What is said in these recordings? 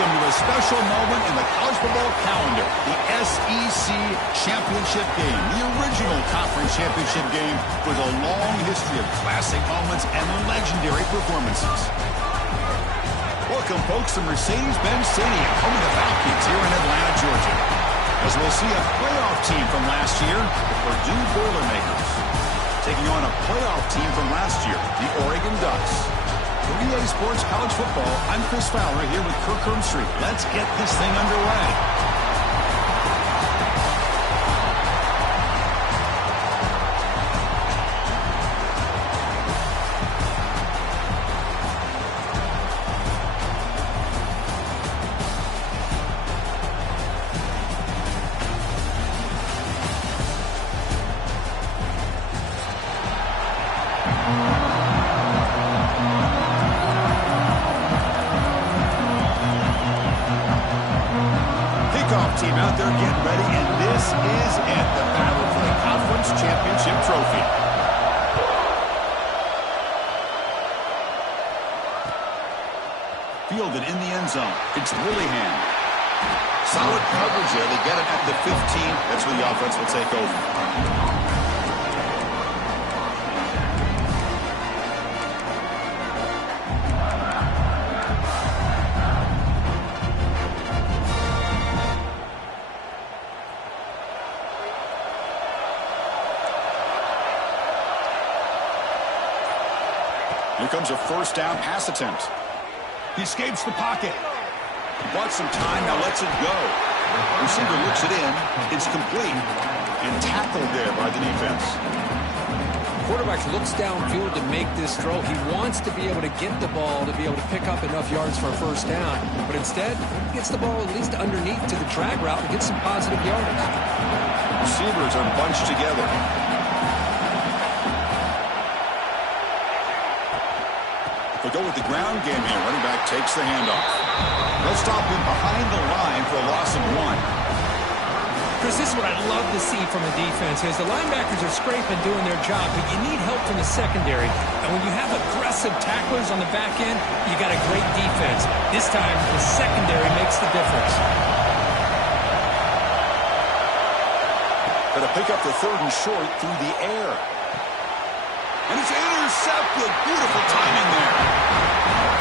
Welcome to a special moment in the college football calendar, the SEC Championship Game, the original conference championship game with a long history of classic moments and legendary performances. Welcome, folks, to Mercedes-Benz Stadium, home of the Falcons here in Atlanta, Georgia, as we'll see a playoff team from last year, the Purdue Boilermakers, taking on a playoff team from last year, the Oregon Ducks. For EA Sports College Football, I'm Chris Fowler here with Kirk Herbstreit. Let's get this thing underway. Team out there getting ready, and this is it, the battle for the conference championship trophy. Fielded in the end zone. It's Willingham. Solid coverage there. They get it at the 15. That's where the offense will take over. Here comes a first down pass attempt. He escapes the pocket. Bought some time, now lets it go. Receiver looks it in. It's complete. And tackled there by the defense. Quarterback looks downfield to make this throw. He wants to be able to get the ball to be able to pick up enough yards for a first down. But instead, he gets the ball at least underneath to the drag route and gets some positive yards. Receivers are bunched together. They'll go with the ground game here. Running back takes the handoff. They'll stop him behind the line for a loss of 1. Chris, this is what I love to see from a defense is the linebackers are scraping, doing their job, but you need help from the secondary. And when you have aggressive tacklers on the back end, you got a great defense. This time, the secondary makes the difference. Going to pick up the 3rd and short through the air. And it's intercepted. Beautiful timing there.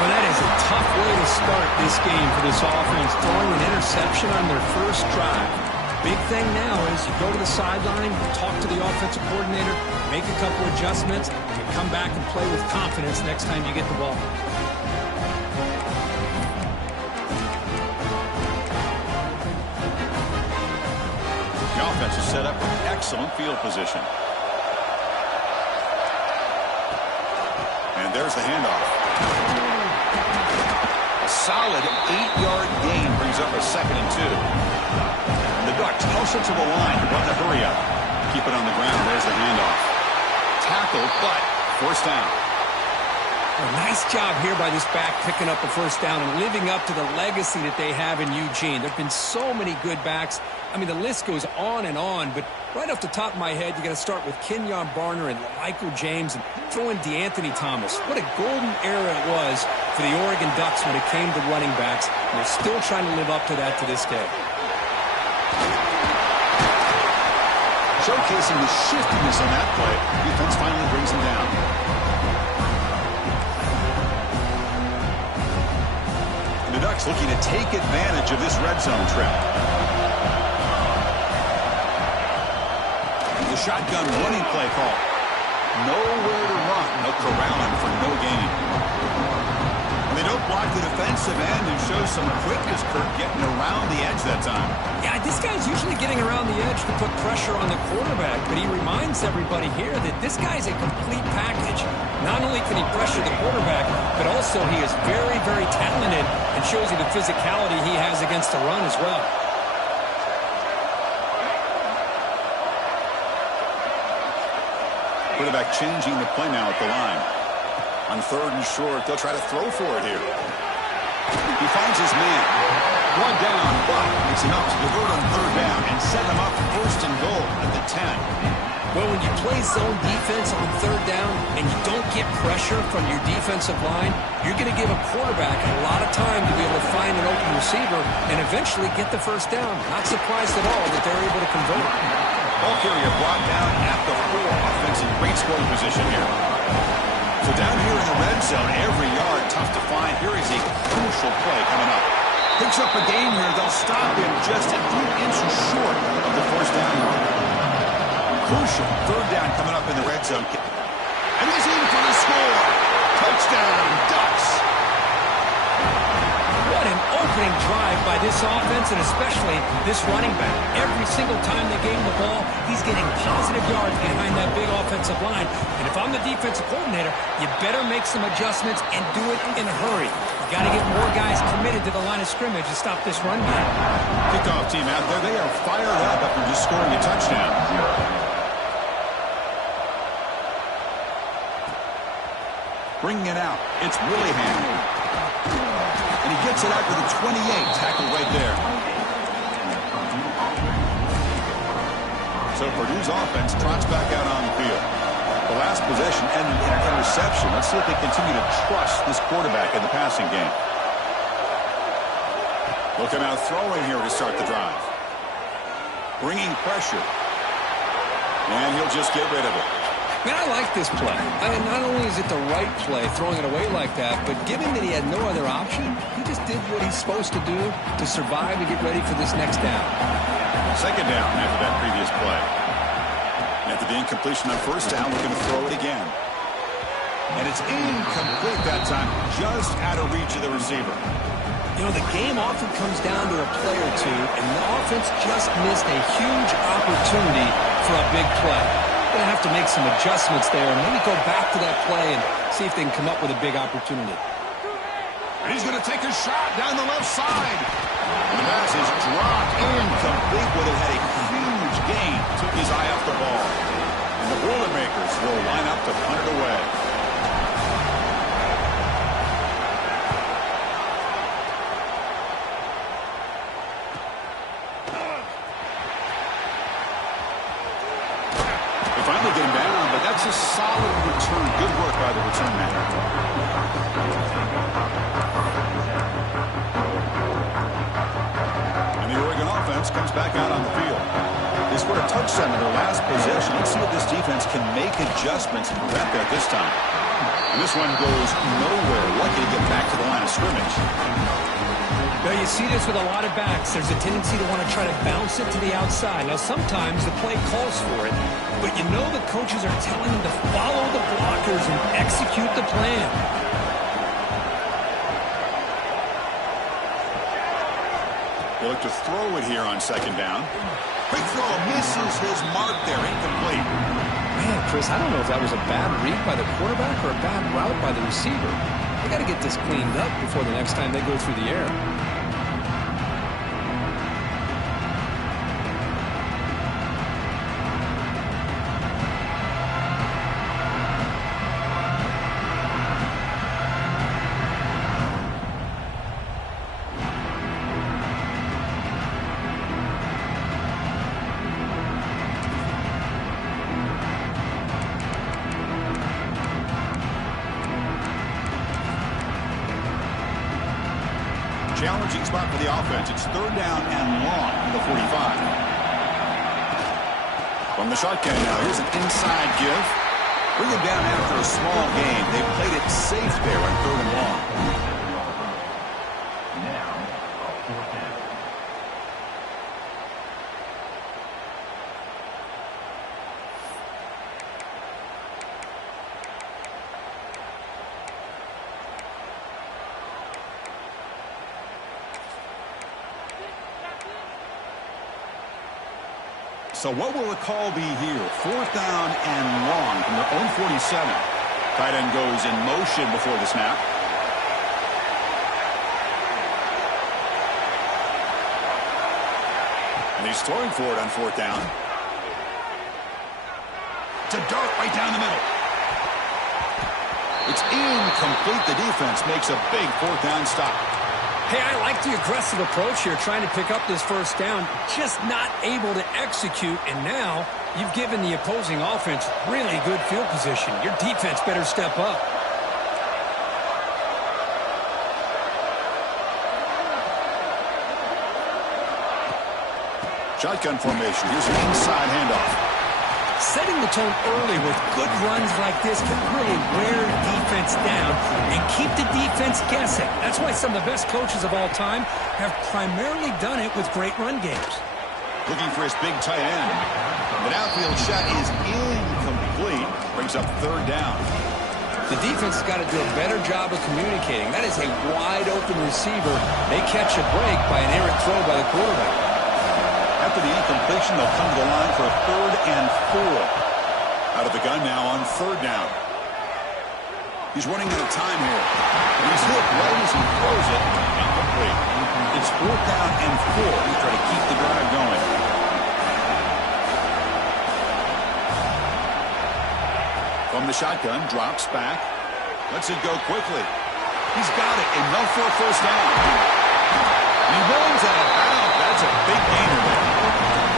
Well, that is a tough way to start this game for this offense, throwing an interception on their first drive. Big thing now is you go to the sideline, talk to the offensive coordinator, make a couple adjustments, and come back and play with confidence next time you get the ball. The offense is set up with excellent field position. And there's the handoff. A solid 8-yard gain brings up a 2nd and 2. And the Ducks toss it to the line, run the hurry up. Keep it on the ground. There's the handoff. Tackled, but first down. A nice job here by this back picking up a first down and living up to the legacy that they have in Eugene. There have been so many good backs. I mean, the list goes on and on, but right off the top of my head, you got to start with Kenyon Barner and Michael James and throw in DeAnthony Thomas. What a golden era it was for the Oregon Ducks when it came to running backs. And they're still trying to live up to that to this day. Showcasing the shiftiness on that play. Defense finally brings him down. And the Ducks looking to take advantage of this red zone trap. The shotgun running play call. Nowhere to run. They'll corral him for no gain. And they don't block the defensive end and show some quickness, Kirk, getting around the edge that time. Yeah, this guy's usually getting around the edge to put pressure on the quarterback, but he reminds everybody here that this guy's a complete package. Not only can he pressure the quarterback, but also he is very, very talented and shows you the physicality he has against the run as well. Quarterback changing the play now at the line. On 3rd and short, they'll try to throw for it here. He finds his man. 1 down, but it's enough to divert on 3rd down and set them up 1st and goal at the 10. Well, when you play zone defense on third down and you don't get pressure from your defensive line, you're going to give a quarterback a lot of time to be able to find an open receiver and eventually get the first down. Not surprised at all that they're able to convert. Ball carrier brought down at the 4. Offensive great scoring position here. So down here in the red zone, every yard tough to find. Here is a crucial play coming up. Picks up a gain here. They'll stop him just a few inches short of the first down mark. Crucial third down coming up in the red zone. And he's in for the score. Touchdown, Ducks. What an opening drive by this offense, and especially this running back. Every single time they gave him the ball, he's getting positive yards behind that big offensive line. And if I'm the defensive coordinator, you better make some adjustments and do it in a hurry. You got to get more guys committed to the line of scrimmage to stop this run game. Kickoff team out there. They are fired up after just scoring a touchdown. Bringing it out. It's Willingham. And he gets it out to the 28. Tackle right there. So Purdue's offense trots back out on the field. The last possession ended in an interception. Let's see if they continue to trust this quarterback in the passing game. Looking out throwing here to start the drive. Bringing pressure. And he'll just get rid of it. Man, I like this play. I mean, not only is it the right play, throwing it away like that, but given that he had no other option, he just did what he's supposed to do to survive and get ready for this next down. Second down after that previous play. After the incompletion on first down, looking to throw it again. And it's incomplete that time, just out of reach of the receiver. You know, the game often comes down to a play or two, and the offense just missed a huge opportunity for a big play. Going to have to make some adjustments there and maybe go back to that play and see if they can come up with a big opportunity. And he's going to take a shot down the left side. And the pass is dropped incomplete. Well, they had a huge gain. Took his eye off the ball. And the Boilermakers will line up to punt it away. Finally get him down, but that's a solid return. Good work by the return man. And the Oregon offense comes back out on the field. They scored a touchdown in their last possession. Let's see if this defense can make adjustments and prevent that this time. And this one goes nowhere. Lucky to get back to the line of scrimmage. Now, you see this with a lot of backs. There's a tendency to want to try to bounce it to the outside. Now, sometimes the play calls for it, but you know the coaches are telling them to follow the blockers and execute the plan. They look to throw it here on second down. Quick throw, misses his mark there, incomplete. Man, Chris, I don't know if that was a bad read by the quarterback or a bad route by the receiver. They got to get this cleaned up before the next time they go through the air. Challenging spot for the offense. It's third down and long from the 45. From the shotgun now, here's an inside give. Bring it down after a small gain. They played it safe there on third and long. So what will the call be here? Fourth down and long from their own 47. Tight end goes in motion before the snap. And he's throwing for it on fourth down. To dart right down the middle. It's incomplete. The defense makes a big fourth down stop. Hey, I like the aggressive approach here, trying to pick up this first down, just not able to execute, and now you've given the opposing offense really good field position. Your defense better step up. Shotgun formation. Here's an inside handoff. Setting the tone early with good runs like this can really wear defense down and keep the defense guessing. That's why some of the best coaches of all time have primarily done it with great run games. Looking for his big tight end. The downfield shot is incomplete. Brings up third down. The defense has got to do a better job of communicating. That is a wide-open receiver. They catch a break by an errant throw by the quarterback. After the incompletion, they'll come to the line for a 3rd and 4. Out of the gun now on 3rd down. He's running out of time here. He's hit right as he throws it. Incomplete. It's 4th down and 4. He's trying to keep the drive going. From the shotgun, drops back. Lets it go quickly. He's got it. Enough for a 1st down. And he rolls out of bounds. That's a big gainer there.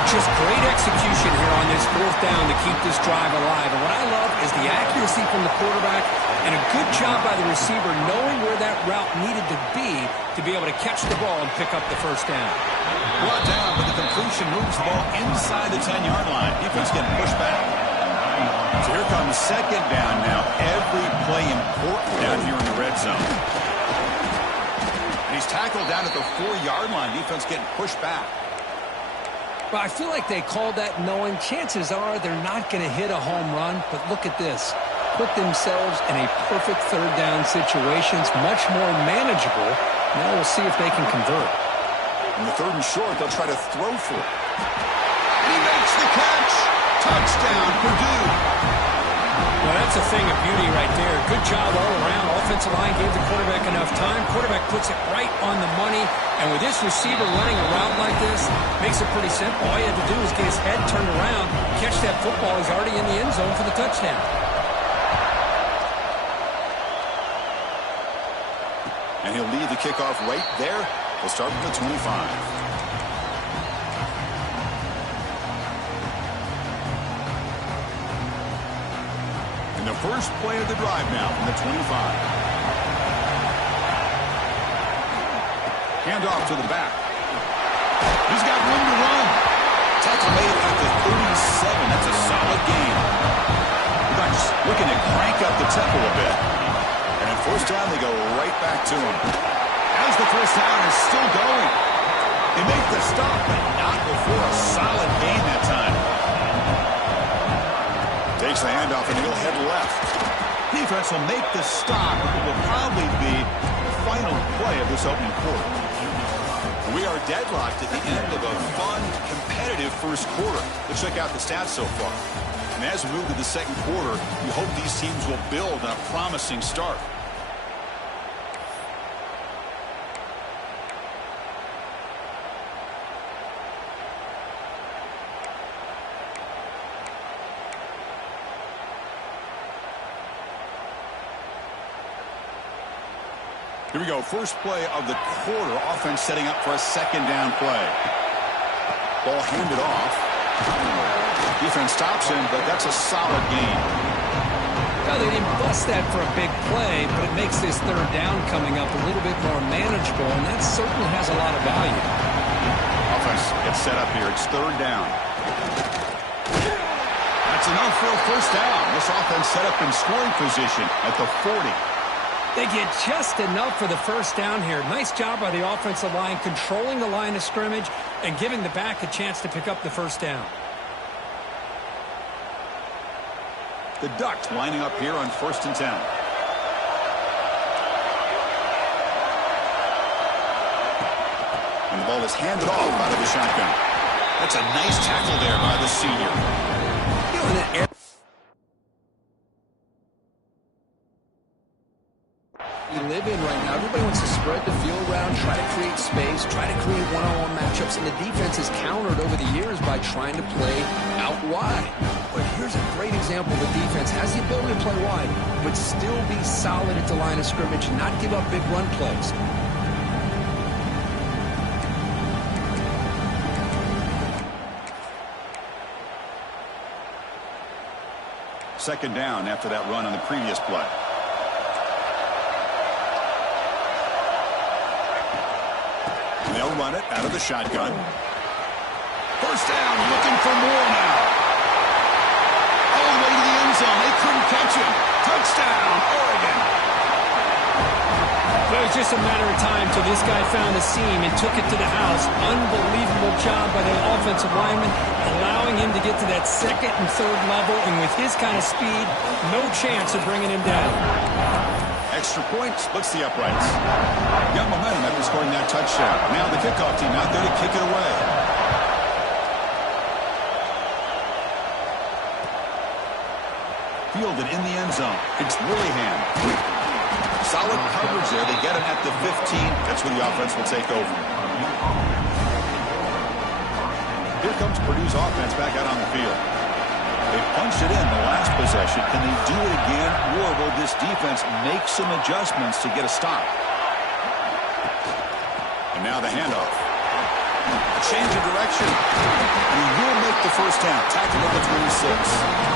Just great execution here on this 4th down to keep this drive alive. And what I love is the accuracy from the quarterback and a good job by the receiver knowing where that route needed to be able to catch the ball and pick up the 1st down. Brought down, but the completion moves the ball inside the 10-yard line. Defense getting pushed back. So here comes 2nd down now. Every play important down here in the red zone. And he's tackled down at the 4-yard line. Defense getting pushed back. But I feel like they called that knowing chances are they're not going to hit a home run. But look at this. Put themselves in a perfect 3rd down situation. It's much more manageable. Now we'll see if they can convert. In the 3rd and short, they'll try to throw for it. He makes the catch. Touchdown, Purdue. Well, that's a thing of beauty right there. Good job all around. Offensive line gave the quarterback enough time. Quarterback puts it right on the money. And with this receiver running a route like this, makes it pretty simple. All you have to do is get his head turned around, catch that football. He's already in the end zone for the touchdown. And he'll leave the kickoff right there. We'll start with the 25. And the first play of the drive now from the 25. Hand off to the back. He's got room to run. Tackle made at the 37. That's a solid gain. The Ducks looking to crank up the tempo a bit. And at 1st down, they go right back to him. As the 1st down is still going. They make the stop, but not before a solid gain that time. Takes the handoff and he'll head left. Defense will make the stop. It will probably be the final play of this opening quarter. We are deadlocked at the end of a fun, competitive 1st quarter. Let's check out the stats so far. And as we move to the 2nd quarter, we hope these teams will build on a promising start. Here we go. First play of the quarter. Offense setting up for a 2nd down play. Ball handed off. Defense stops him, but that's a solid gain. Now, they didn't bust that for a big play, but it makes this 3rd down coming up a little bit more manageable, and that certainly has a lot of value. Offense gets set up here. It's 3rd down. That's enough for a 1st down. This offense set up in scoring position at the 40. They get just enough for the 1st down here. Nice job by the offensive line, controlling the line of scrimmage and giving the back a chance to pick up the 1st down. The Ducks lining up here on 1st and 10. And the ball is handed off out of the shotgun. That's a nice tackle there by the senior. We live in right now. Everybody wants to spread the field around, try to create space, try to create one-on-one matchups, and the defense has countered over the years by trying to play out wide. But here's a great example. The defense has the ability to play wide, but still be solid at the line of scrimmage and not give up big run plays. Second down after that run on the previous play. And they'll run it out of the shotgun. First down, looking for more now. All the way to the end zone. They couldn't catch him. Touchdown, Oregon. Well, it was just a matter of time till this guy found the seam and took it to the house. Unbelievable job by the offensive lineman, allowing him to get to that second and third level, and with his kind of speed, no chance of bringing him down. Extra point splits the uprights. Got momentum after scoring that touchdown. Now the kickoff team out there to kick it away. Fielded in the end zone. It's Willingham. Solid coverage there. They get him at the 15. That's where the offense will take over. Here comes Purdue's offense back out on the field. They punched it in the last possession. Can they do it again, or will this defense make some adjustments to get a stop? And now the handoff. A change of direction. And he will make the first down. Tackled at the 26.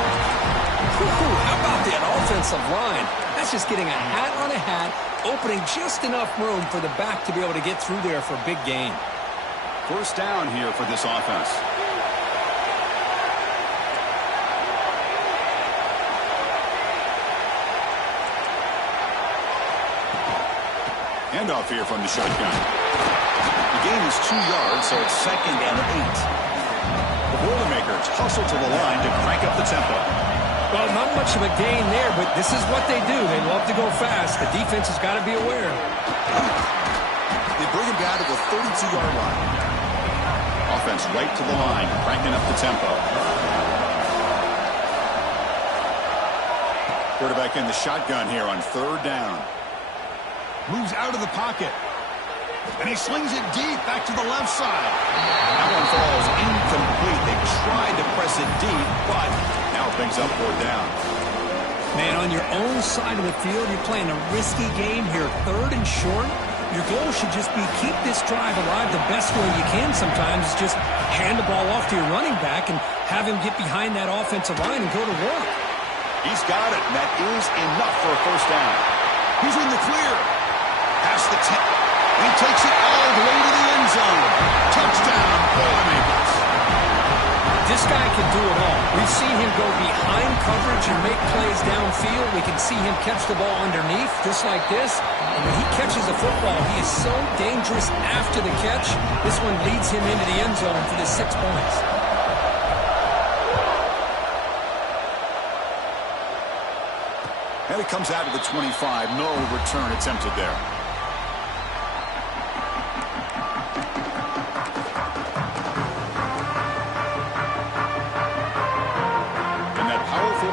How about that offensive line? That's just getting a hat on a hat, opening just enough room for the back to be able to get through there for a big gain. First down here for this offense. Handoff here from the shotgun. The gain is 2 yards, so it's 2nd and 8. The Boilermakers hustle to the line to crank up the tempo. Well, not much of a gain there, but this is what they do. They love to go fast. The defense has got to be aware. They bring him down to the 32-yard line. Offense right to the line, cranking up the tempo. Quarterback in the shotgun here on 3rd down. Moves out of the pocket. And he slings it deep back to the left side. That one falls incomplete. They tried to press it deep, but now it brings up 4th down. Man, on your own side of the field, you're playing a risky game here. 3rd and short. Your goal should just be keep this drive alive the best way you can sometimes. Just hand the ball off to your running back and have him get behind that offensive line and go to work. He's got it, and that is enough for a first down. He's in the clear. Past the 10. He takes it all the way to the end zone. Touchdown, Boilermakers. This guy can do it all. We've seen him go behind coverage and make plays downfield. We can see him catch the ball underneath, just like this. And when he catches the football, he is so dangerous after the catch. This one leads him into the end zone for the 6 points. And it comes out of the 25. No return attempted there.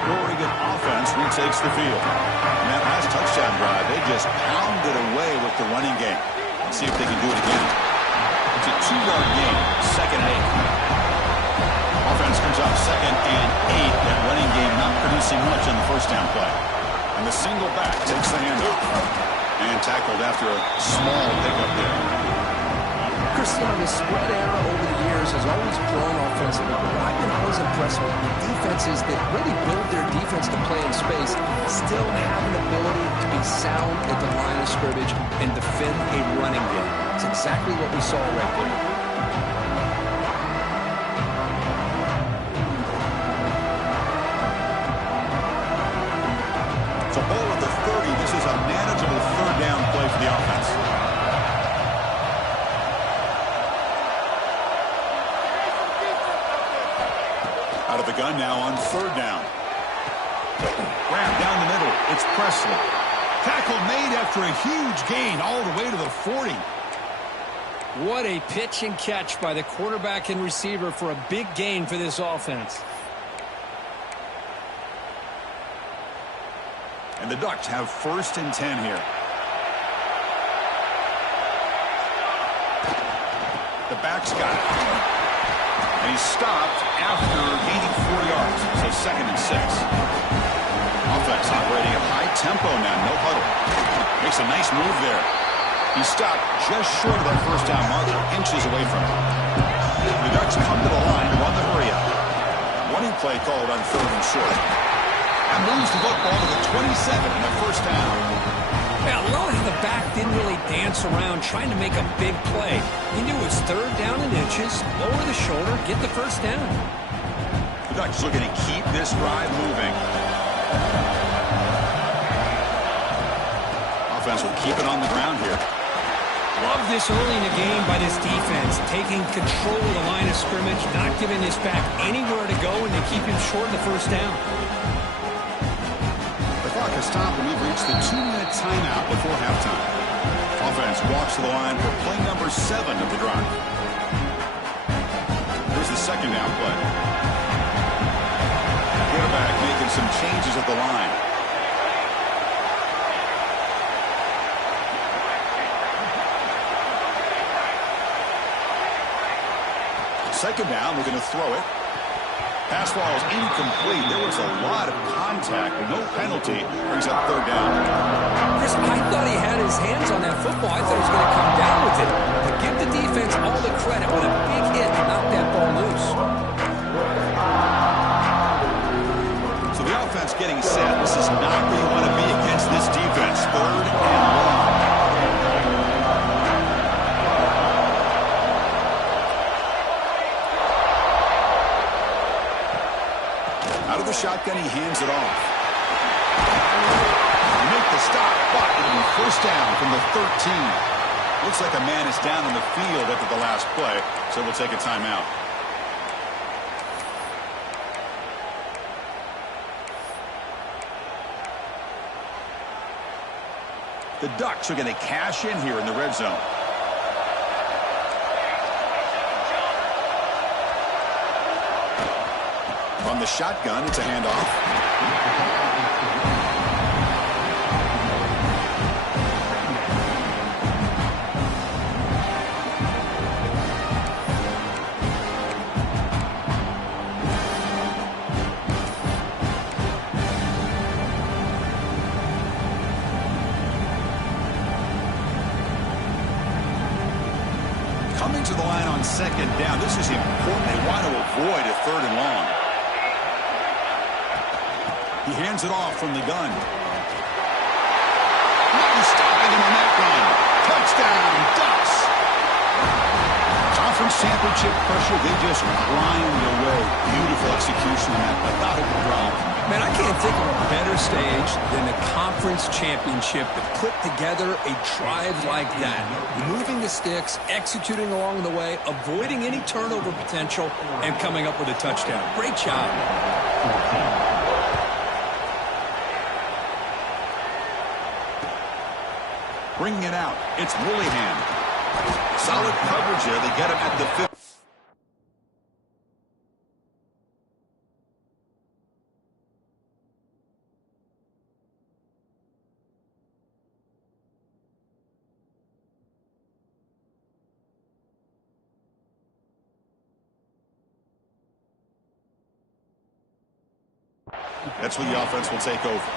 Oregon offense retakes the field. And that last touchdown drive, they just pounded away with the running game. Let's see if they can do it again. It's a 2-yard gain, 2nd and 8. Offense comes up 2nd and 8. That running game not producing much on the first down play. And the single back takes the handoff. And tackled after a small pickup there. Cristiano, the spread era over the years has always grown offensively, but I've been always impressed with the defenses that really build their defense to play in space, still have an ability to be sound at the line of scrimmage and defend a running game. It's exactly what we saw right there. So ball at the 30. This is a manageable 3rd down play for the offense. Out of the gun now on 3rd down. Grab down the middle. It's Presley. Tackle made after a huge gain all the way to the 40. What a pitch and catch by the quarterback and receiver for a big gain for this offense. And the Ducks have 1st and 10 here. The back's got it. And he's stopped after gaining 4 yards. So 2nd and 6. Offense operating at high tempo now. No huddle. Makes a nice move there. He stopped just short of that first down marker. Inches away from it. The Ducks come to the line. Run the hurry up. Running play called on 3rd and short. and moves the football to the 27 and a first down. Yeah, I love how the back didn't really dance around trying to make a big play. He knew it was third down and inches, lower the shoulder, get the first down. The Ducks looking to keep this drive moving. Offense will keep it on the ground here. Love this early in the game by this defense, taking control of the line of scrimmage, not giving this back anywhere to go, and they keep him short of the first down. The clock has stopped, and we've reached the 2-minute timeout before halftime. Offense walks to the line for play number 7 of the drive. Here's the second down play. Quarterback making some changes at the line. Second down, looking to throw it. Pass ball is incomplete. There was a lot of contact. No penalty. Brings up third down. Chris, I thought he had his hands on that football. I thought he was going to come down with it. But give the defense all the credit. What a big hit to knock that ball loose. So the offense getting set. This is not where you want to be against this defense. Third and long. Shotgun, he hands it off. Make the stop, but it'll be first down from the 13. Looks like a man is down in the field after the last play, so we'll take a timeout. The Ducks are going to cash in here in the red zone. From the shotgun, it's a handoff. Coming to the line on second down. This is important. They want to avoid a third and long. He hands it off from the gun. Nothing stopping him on that run. Touchdown, Ducks. Conference championship pressure, they just grind away. Beautiful execution on that methodical drive. Man, I can't think of a better stage than the conference championship to put together a drive like that. Moving the sticks, executing along the way, avoiding any turnover potential, and coming up with a touchdown. Great job. Bringing it out. It's Willingham. Solid coverage there. They get him at the 5th. That's where the offense will take over.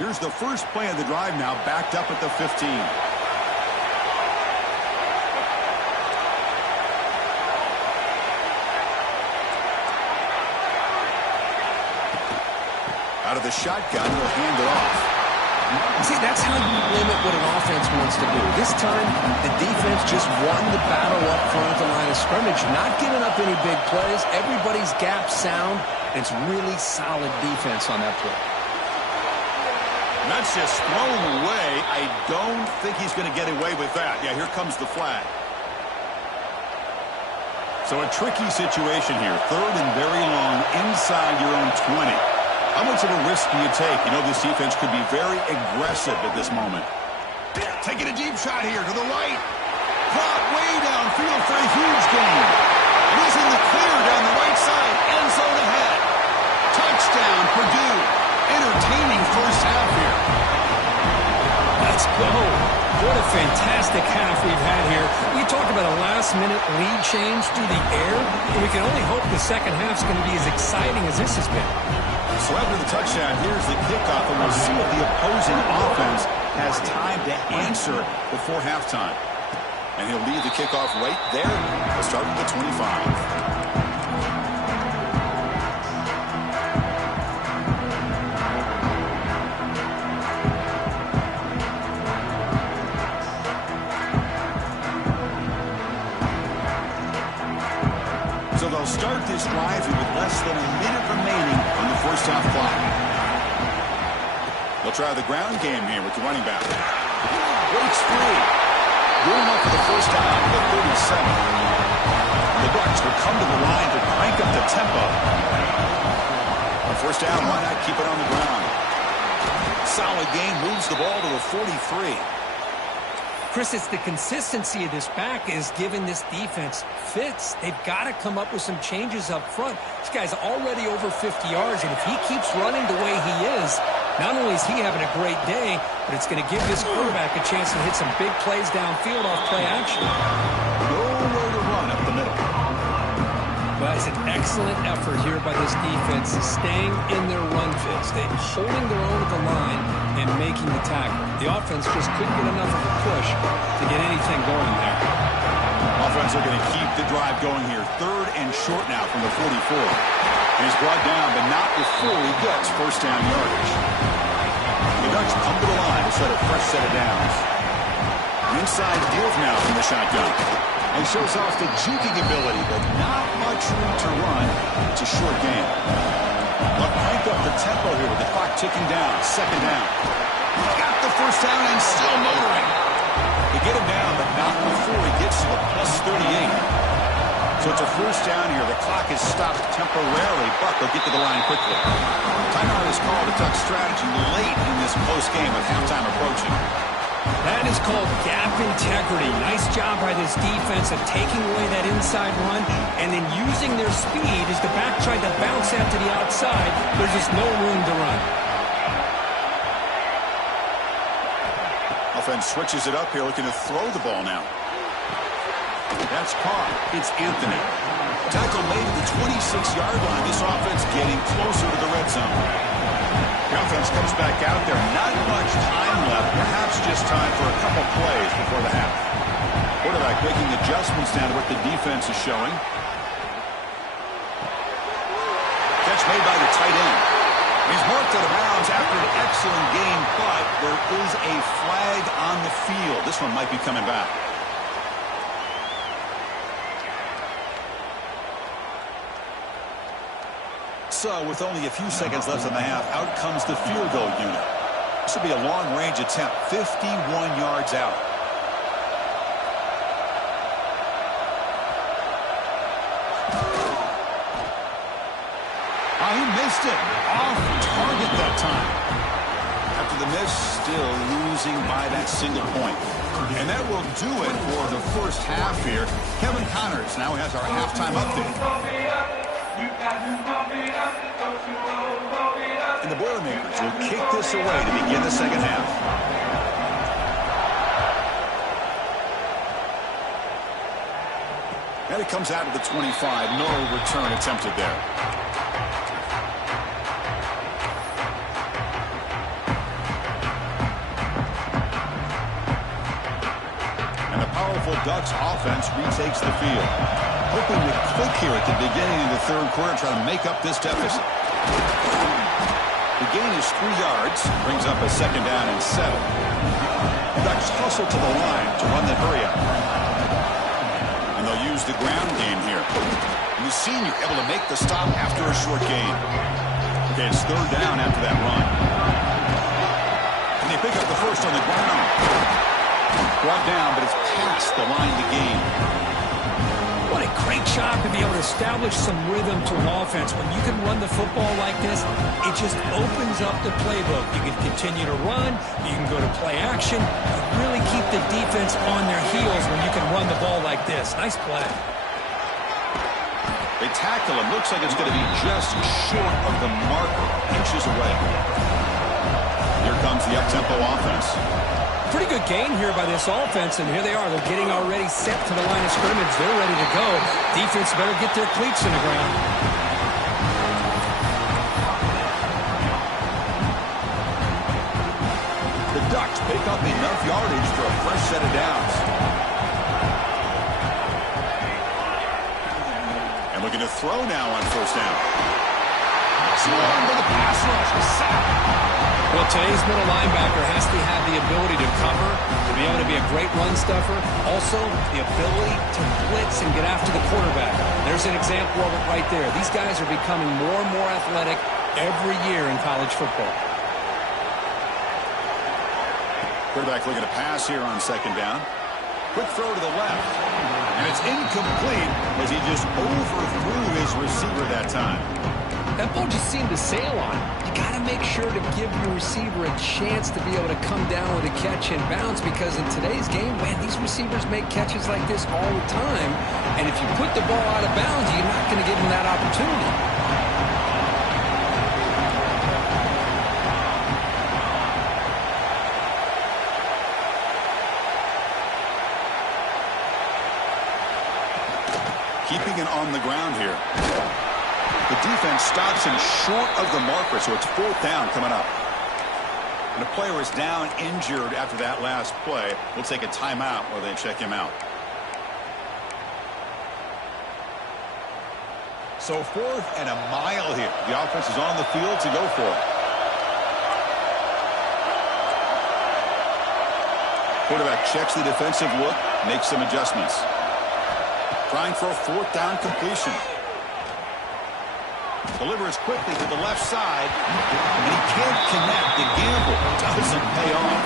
Here's the first play of the drive now, backed up at the 15. Out of the shotgun, he'll hand it off. See, that's how you limit what an offense wants to do. This time, the defense just won the battle up front at the line of scrimmage, not giving up any big plays. Everybody's gap sound. It's really solid defense on that play. That's just thrown away. I don't think he's going to get away with that. Yeah, here comes the flag. So a tricky situation here. Third and very long inside your own 20. How much of a risk do you take? You know, this defense could be very aggressive at this moment. Taking a deep shot here to the right. Caught way downfield for a huge gain. And he's in the clear down the right side. End zone ahead. Touchdown, Purdue. Entertaining first half here. Let's go. What a fantastic half we've had here. We talk about a last-minute lead change through the air, and we can only hope the second half's going to be as exciting as this has been. So after the touchdown, here's the kickoff, and we'll see if the opposing offense has time to answer before halftime. And he'll leave the kickoff right there. We'll start at the 25. So they'll start this drive with less than a minute remaining on the first half clock. They'll try the ground game here with the running back. Breaks free. Going up for the first down at the 37. The Ducks will come to the line to crank up the tempo. On first down, why not keep it on the ground? Solid gain, moves the ball to the 43. Chris, it's the consistency of this back is giving this defense fits. They've got to come up with some changes up front. This guy's already over 50 yards, and if he keeps running the way he is, not only is he having a great day, but it's going to give this quarterback a chance to hit some big plays downfield off play action. Nowhere to run up the middle. Well, it's an excellent effort here by this defense, staying in their run fits. They're holding their own at the line and making the tackle. The offense just couldn't get enough of a push to get anything going there. Offense are going to keep the drive going here. 3rd and short now from the 44. And he's brought down, but not before he gets first down yardage. The Ducks come to the line to set a fresh set of downs. Inside deals now from the shotgun. And shows off the juking ability, but not much room to run. It's a short game. They'll crank up the tempo here with the clock ticking down. 2nd down. Got the first down and still motoring. They get him down, but not before he gets to the plus 38. So it's a first down here. The clock is stopped temporarily, but they'll get to the line quickly. Timeout is called. A Duck strategy late in this close game with halftime approaching. That is called gap integrity. Nice job by this defense of taking away that inside run and then using their speed as the back tried to bounce out to the outside. There's just no room to run. Offense switches it up here, looking to throw the ball now. That's caught. It's Anthony. Tackle made at the 26-yard line. This offense getting closer to the red zone. The offense comes back out there. Not much time left. Perhaps just time for a couple plays before the half. Quarterback making adjustments now to what the defense is showing. Catch made by the tight end. He's marked out of bounds after an excellent game, but there is a flag on the field. This one might be coming back. So, with only a few seconds left in the half, out comes the field goal unit. This will be a long-range attempt, 51 yards out. Oh, he missed it. Off target that time. After the miss, still losing by that single point. And that will do it for the first half here. Kevin Connors now has our halftime update. And the Boilermakers will kick this away to begin the second half. And it comes out of the 25. No return attempted there. And the powerful Ducks offense retakes the field. Hoping to click here at the beginning of the 3rd quarter, try to make up this deficit. The gain is 3 yards, brings up a 2nd down and 7. The Ducks hustle to the line to run the hurry up. And they'll use the ground game here. And the senior able to make the stop after a short gain. Okay, it's 3rd down after that run. And they pick up the first on the ground. Brought down, but it's past the line to gain. What a great job to be able to establish some rhythm to an offense. When you can run the football like this, it just opens up the playbook. You can continue to run. You can go to play action. You really keep the defense on their heels when you can run the ball like this. Nice play. They tackle him. Looks like it's going to be just short of the marker. Inches away. Here comes the up-tempo offense. Pretty good gain here by this offense, and here they are. They're getting already set to the line of scrimmage. They're ready to go. Defense better get their cleats in the ground. The Ducks pick up enough yardage for a fresh set of downs. And looking to throw now on first down. Swung to the pass rush. A sack. Well, today's middle linebacker has to have the ability to cover, to be able to be a great run stuffer, also the ability to blitz and get after the quarterback. There's an example of it right there. These guys are becoming more and more athletic every year in college football. Quarterback looking to pass here on second down. Quick throw to the left. And it's incomplete as he just overthrew his receiver that time. That ball just seemed to sail on him. You got to make sure to give your receiver a chance to be able to come down with a catch and bounce, because in today's game, man, these receivers make catches like this all the time. And if you put the ball out of bounds, you're not going to give them that opportunity. Keeping it on the ground here. The defense stops him short of the marker, so it's fourth down coming up. And the player is down injured after that last play. We'll take a timeout while they check him out. So fourth and a mile here. The offense is on the field to go for it. Quarterback checks the defensive look, makes some adjustments. Trying for a fourth down completion. Delivers quickly to the left side, and he can't connect. The gamble doesn't pay off.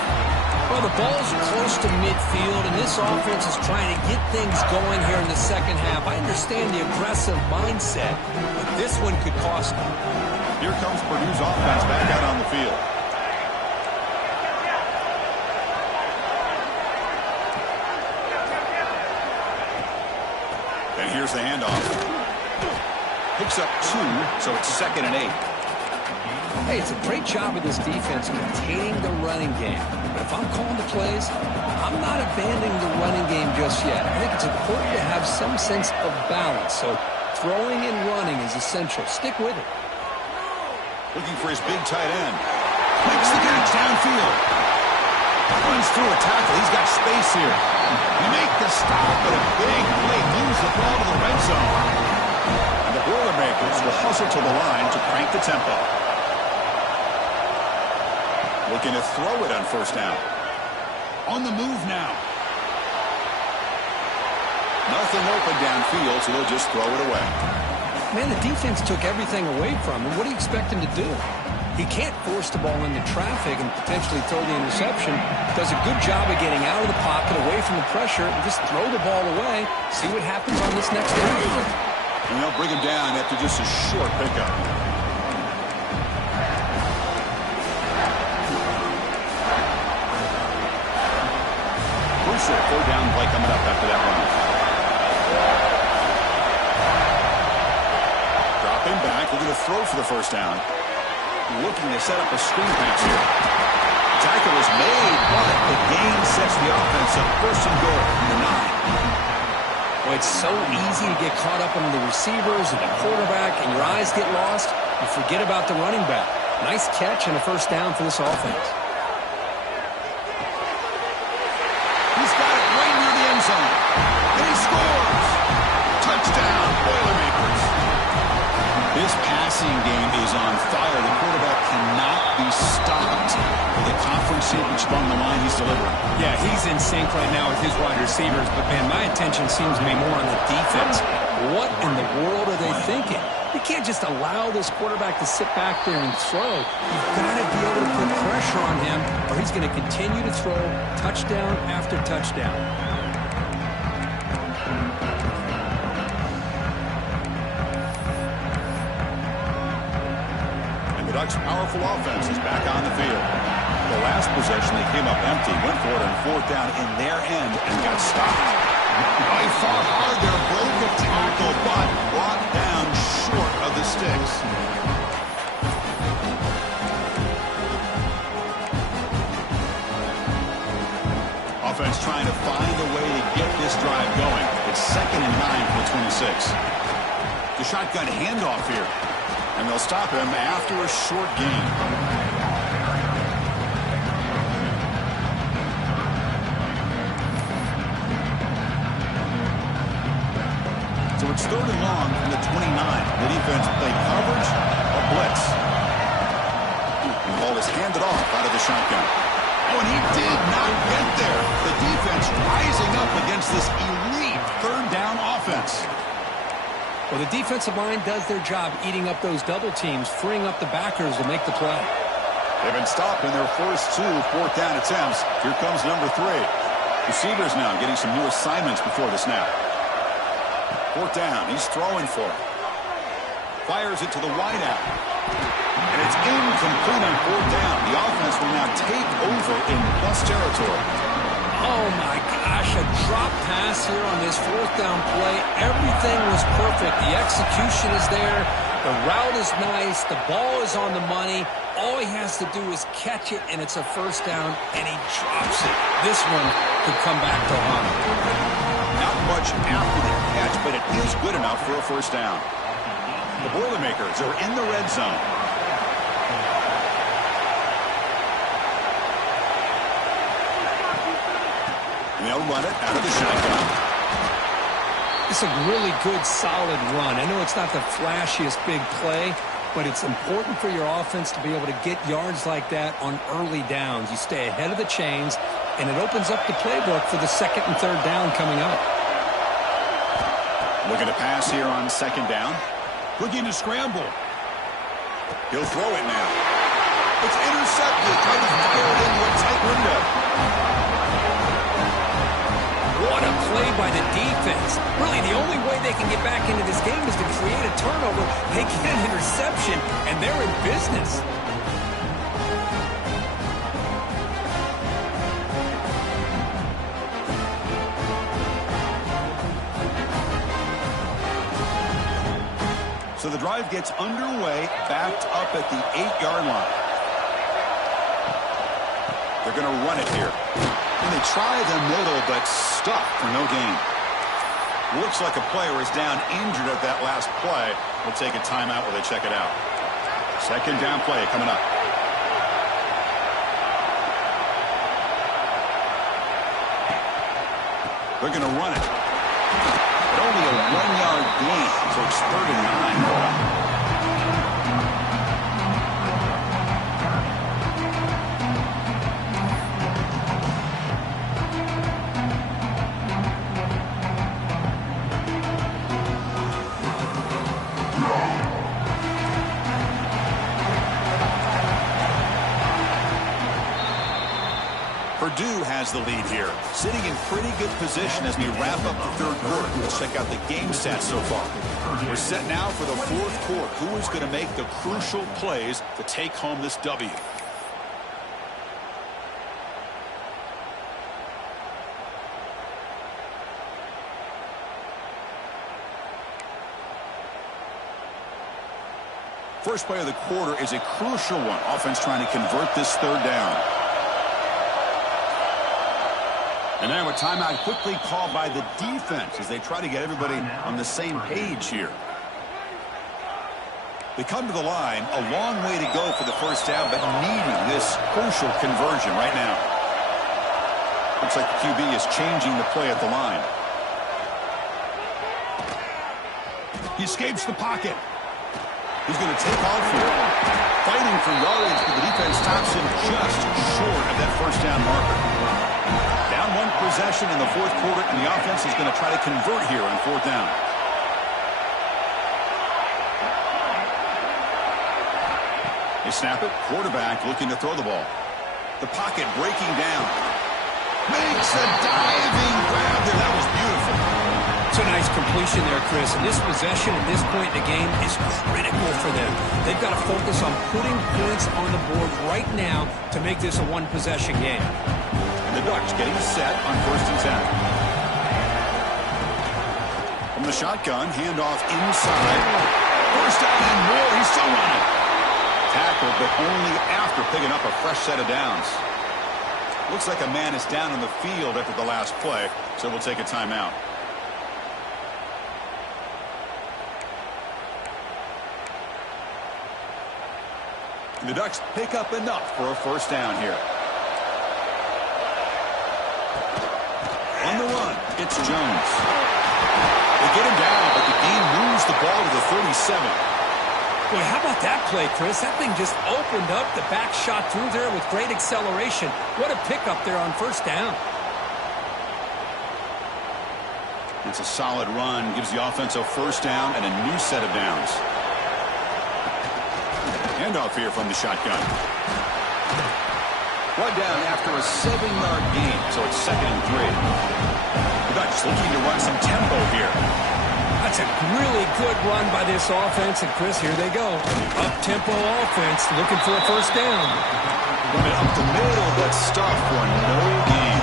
Well, the ball's close to midfield, and this offense is trying to get things going here in the second half. I understand the aggressive mindset, but this one could cost them. Here comes Purdue's offense back out on the field. And here's the handoff. Picks up 2, so it's 2nd and 8. Hey, it's a great job of this defense containing the running game. But if I'm calling the plays, I'm not abandoning the running game just yet. I think it's important to have some sense of balance. So throwing and running is essential. Stick with it. Looking for his big tight end. Makes the catch downfield. Runs through a tackle. He's got space here. You make the stop, but a big play moves the ball to the red zone. And the Boilermakers will hustle to the line to crank the tempo. Looking to throw it on first down. On the move now. Nothing open downfield, so they'll just throw it away. Man, the defense took everything away from him. What do you expect him to do? He can't force the ball into traffic and potentially throw the interception. Does a good job of getting out of the pocket, away from the pressure, and just throw the ball away. See what happens on this next drive. And they'll bring him down after just a short pickup. Crucial 4th down play coming up after that run. Dropping back, looking to throw for the first down. Looking to set up a screen pass here. Tackle is made, but the gain sets the offense up 1st and goal from the 9. Well, it's so easy to get caught up in the receivers and the quarterback, and your eyes get lost. You forget about the running back. Nice catch and a 1st down for this offense. He's got it right near the end zone. And he scores! Touchdown, Boilermakers. This passing game is on fire. The quarterback cannot be stopped with a conference championship on the line. He's delivering. Yeah, he's in sync right now with his wide receivers, but, man, my attention seems to be more on the defense. What in the world are they thinking? You can't just allow this quarterback to sit back there and throw. You've got to be able to put pressure on him, or he's going to continue to throw touchdown after touchdown. The Ducks' powerful offense is back on the field. The last possession, they came up empty, went for it on 4th down in their end and got stopped. By far hard there, broke a tackle, but brought down short of the sticks. Offense trying to find a way to get this drive going. It's 2nd and 9 for the 26. The shotgun handoff here. And they'll stop him after a short gain. So it's 3rd and long from the 29. The defense played coverage or blitz. ball is handed off out of the shotgun. Oh, and he did not get there. The defense rising up against this elite third down offense. Well, the defensive line does their job eating up those double teams, freeing up the backers to make the play. They've been stopped in their first 2 fourth-down attempts. Here comes number 3. Receivers now getting some new assignments before the snap. 4th down. He's throwing for it. Fires it to the wideout. And it's incomplete on 4th down. The offense will now take over in plus territory. Oh, my gosh, a drop pass here on this 4th down play. Everything was perfect. The execution is there. The route is nice. The ball is on the money. All he has to do is catch it, and it's a 1st down, and he drops it. This one could come back to haunt him. Not much after the catch, but it is good enough for a 1st down. The Boilermakers are in the red zone. They'll run it out of the shotgun. It's a really good, solid run. I know it's not the flashiest big play, but it's important for your offense to be able to get yards like that on early downs. You stay ahead of the chains, and it opens up the playbook for the 2nd and 3rd down coming up. Looking to pass here on 2nd down. Looking to scramble. He'll throw it now. It's intercepted. Trying to fire it into a tight window. What a play by the defense. Really, the only way they can get back into this game is to create a turnover. They get an interception, and they're in business. So the drive gets underway, backed up at the 8-yard line. They're going to run it here. And they try the middle, but stuck for no gain. Looks like a player is down injured at that last play. We'll take a timeout while they check it out. 2nd down play coming up. They're going to run it. But only a 1-yard gain, so it's 3rd and 9. Purdue has the lead here, sitting in pretty good position as we wrap up the 3rd quarter. Let's check out the game stats so far. We're set now for the 4th quarter. Who is going to make the crucial plays to take home this W? First play of the quarter is a crucial one. Offense trying to convert this 3rd down. And now a timeout quickly called by the defense as they try to get everybody on the same page here. They come to the line, a long way to go for the 1st down, but needing this crucial conversion right now. Looks like the QB is changing the play at the line. He escapes the pocket. He's going to take off here. Fighting for yardage, but the defense stops him just short of that 1st down marker. Down 1 possession in the 4th quarter, and the offense is going to try to convert here on 4th down. They snap it. Quarterback looking to throw the ball. The pocket breaking down. Makes a diving grab there. That was beautiful. It's a nice completion there, Chris. And this possession at this point in the game is critical for them. They've got to focus on putting points on the board right now to make this a 1-possession game. The Ducks getting set on 1st and 10. From the shotgun, handoff inside. 1st down and more. He's still running. Tackled, but only after picking up a fresh set of downs. Looks like a man is down on the field after the last play, so we'll take a timeout. The Ducks pick up enough for a 1st down here. On the run, it's Jones. They get him down, but the game moves the ball to the 37. Boy, how about that play, Chris? That thing just opened up. The back shot through there with great acceleration. What a pickup there on first down. It's a solid run. Gives the offense a first down and a new set of downs. Handoff here from the shotgun. One down after a 7-yard gain, so it's 2nd and 3. The Dutch looking to run some tempo here. That's a really good run by this offense. And, Chris, here they go. Up-tempo offense looking for a first down. Run it up the middle, but stuff for no gain.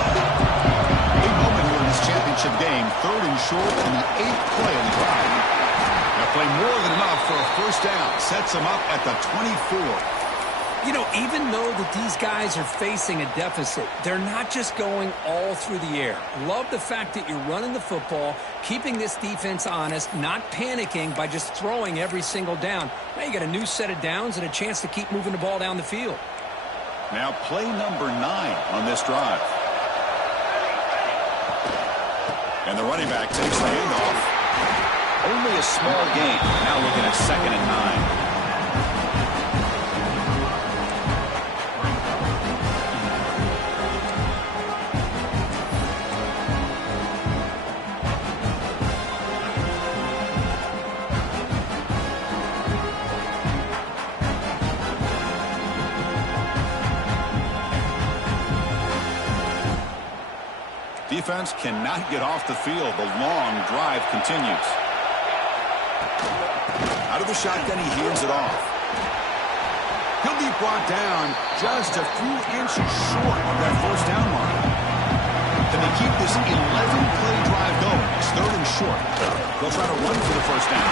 Big moment here in this championship game. 3rd and short and the 8th play of the drive. Now play more than enough for a first down. Sets them up at the 24. You know, even though that these guys are facing a deficit, they're not just going all through the air. Love the fact that you're running the football, keeping this defense honest, not panicking by just throwing every single down. Now you got a new set of downs and a chance to keep moving the ball down the field. Now play number 9 on this drive. And the running back takes the handoff. Only a small gain. Now looking at 2nd and 9. Defense cannot get off the field. The long drive continues. Out of the shotgun, he hands it off. He'll be brought down just a few inches short of that first down mark. Can they keep this 11-play drive going? It's 3rd and short. They'll try to run for the first down.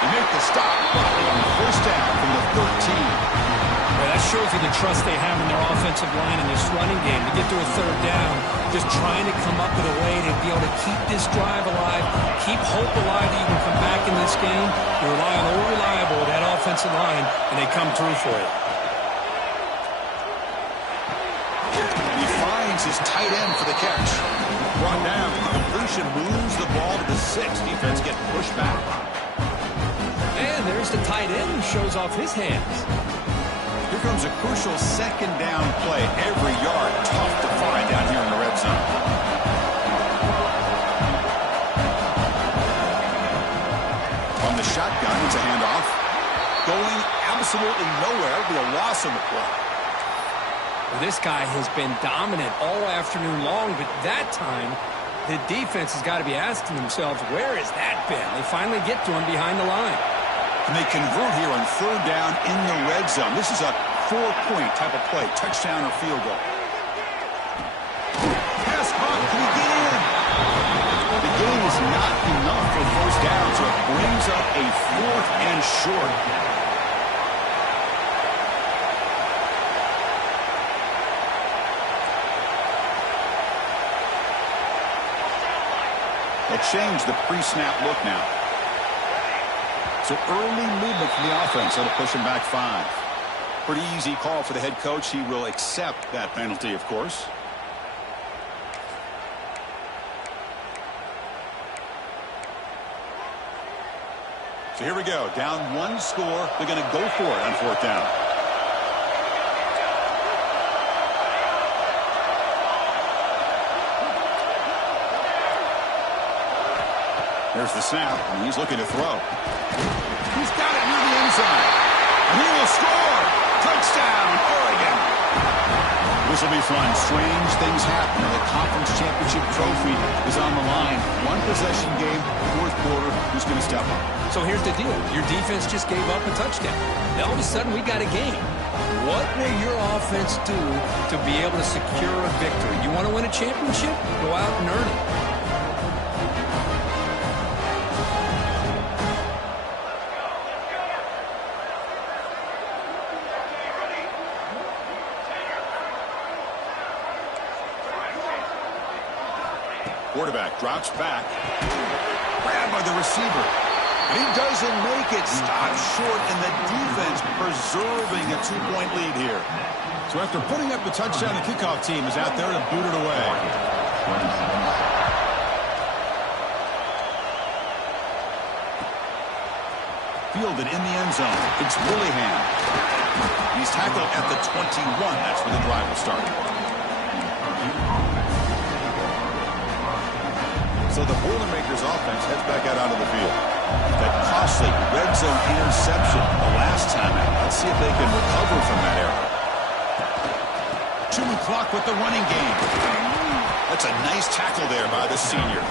They make the stop on the first down from the 13. Well, that shows you the trust they have in their offensive line in this running game. To get to a 3rd down, just trying to come up with a way to be able to keep this drive alive, keep hope alive that you can come back in this game. You rely on old reliable, that offensive line, and they come through for you. He finds his tight end for the catch. Brought down. The completion moves the ball to the 6. Defense gets pushed back. And there's the tight end who shows off his hands. Here comes a crucial 2nd down play. Every yard tough to find down here in the red zone. On the shotgun, it's a handoff. Going absolutely nowhere. It'll be a loss on the play. Well, this guy has been dominant all afternoon long, but that time, the defense has got to be asking themselves, where has that been? They finally get to him behind the line. And they convert here on 3rd down in the red zone. This is a 4-point type of play, touchdown or field goal. Pass caught, can he get in? The gain is not enough for first down, so it brings up a 4th and short. They'll change the pre-snap look now. So early movement from the offense. That'll push him back 5. Pretty easy call for the head coach. He will accept that penalty, of course. So here we go. Down 1 score. They're going to go for it on 4th down. There's the snap, and he's looking to throw. He's got it near the end zone. And he will score. Touchdown, Oregon. This will be fun. Strange things happen. The conference championship trophy is on the line. 1-possession game, 4th quarter. Who's going to step up? So here's the deal. Your defense just gave up a touchdown. Now all of a sudden we got a game. What will your offense do to be able to secure a victory? You want to win a championship? Go out and earn it. Quarterback drops back. Grabbed by the receiver. And he doesn't make it. Stopped short, and the defense preserving a 2-point lead here. So after putting up the touchdown, the kickoff team is out there to boot it away. fielded in the end zone. It's Willingham. He's tackled at the 21. That's where the drive will start. So the Boilermakers offense heads back out onto the field. That costly red zone interception the last time out. Let's see if they can recover from that error. 2 o'clock with the running game. That's a nice tackle there by the senior.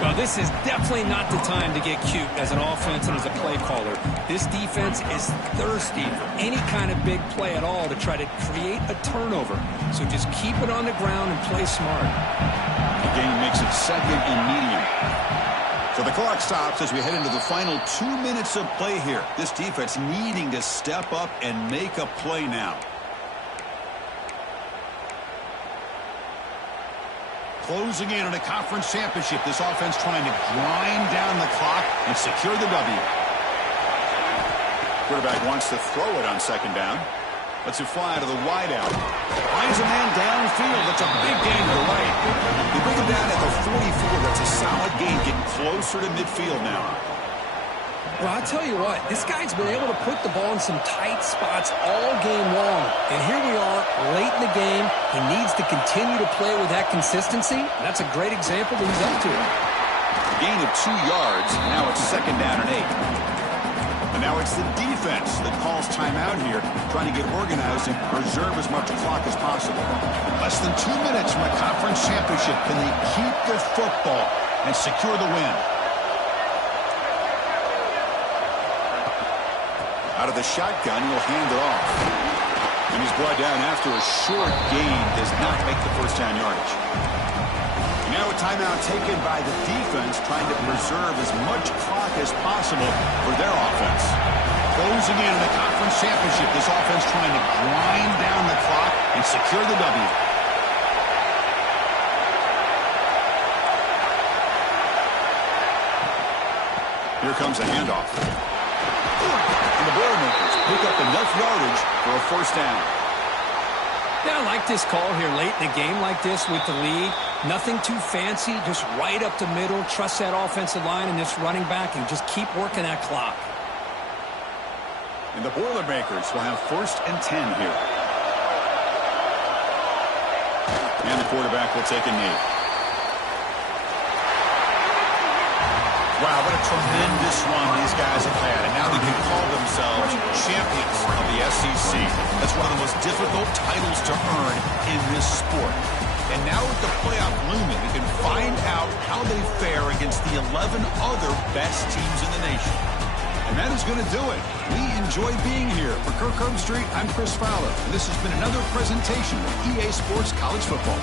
Well, this is definitely not the time to get cute as an offense and as a play caller. This defense is thirsty for any kind of big play at all to try to create a turnover. So just keep it on the ground and play smart. The game makes it second and medium. So the clock stops as we head into the final 2 minutes of play here. This defense needing to step up and make a play now. Closing in on a conference championship, this offense trying to grind down the clock and secure the W. Quarterback wants to throw it on second down. Lets it fly to the wideout. Finds a man downfield. That's a big gain to the right. They bring him down at the 44. That's a solid gain, getting closer to midfield now. Well, I'll tell you what, this guy's been able to put the ball in some tight spots all game long. And here we are, late in the game. He needs to continue to play with that consistency. That's a great example that he's up to it. Gain of 2 yards. Now it's second down and 8. And now it's the defense that calls timeout here, trying to get organized and preserve as much clock as possible. Less than 2 minutes from a conference championship. Can they keep the football and secure the win? Out of the shotgun, he'll hand it off. And he's brought down after a short gain. Does not make the first down yardage. Now a timeout taken by the defense, trying to preserve as much clock as possible for their offense. Closing in on the conference championship, this offense trying to grind down the clock and secure the W. Here comes a handoff. And the Boilermakers pick up enough yardage for a first down. Yeah, I like this call here late in a game like this with the lead. Nothing too fancy, just right up the middle. Trust that offensive line and this running back and just keep working that clock. And the Boilermakers will have first and 10 here. And the quarterback will take a knee. Wow, what a tremendous run these guys have had. And now they can call themselves champions of the SEC. That's one of the most difficult titles to earn in this sport. And now with the playoff looming, we can find out how they fare against the 11 other best teams in the nation. And that is going to do it. We enjoy being here. For Kirk Herbstreit, I'm Chris Fowler. And this has been another presentation of EA Sports College Football.